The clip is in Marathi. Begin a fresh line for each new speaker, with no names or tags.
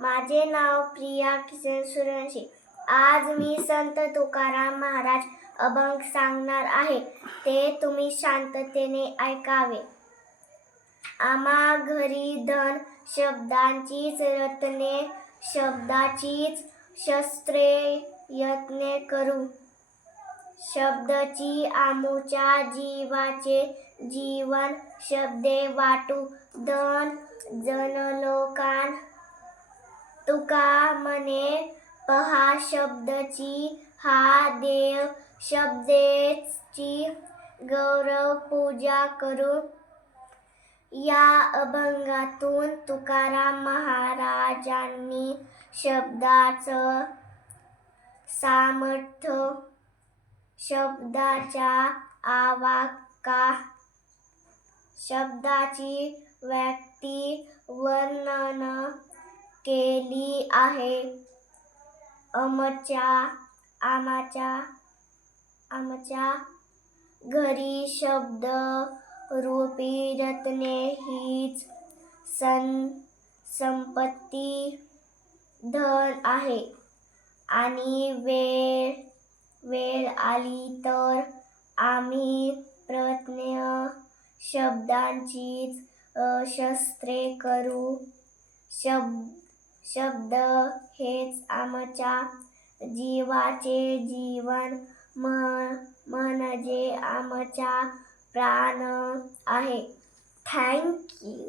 माझे नाव प्रिया किसन सुरवंशी. आज मी संत तुकाराम महाराज अभंग सांगणार आहे. ते तुम्ही शांततेने ऐकावे. आम्हा घरी धन शब्दांचीच रत्ने शब्दाचीच शस्त्रे यत्ने करू. शब्दची आमूच्या जीवाचे जीवन शब्दे वाटू. धन जन का मने पहा शब्दची हा देव शब्देची गौरव पूजा करू. या अभंगातून तुकाराम महाराजांनी शब्दाचं सामर्थ्य शब्दाच्या आवाका शब्दाची व्याख्या केली आहे. अमच्या आमाच्या आमच्या घरी शब्द रूपी रत्ने हीच सं संपत्ती धन आहे. आणि वेळ वेळ आली तर आम्ही प्रयत्न शब्दांचीच शस्त्रे करू शब्द शब्द हेच आमच्या जीवाचे जीवन म- म्हणजे आमचा प्राण आहे. थँक्यू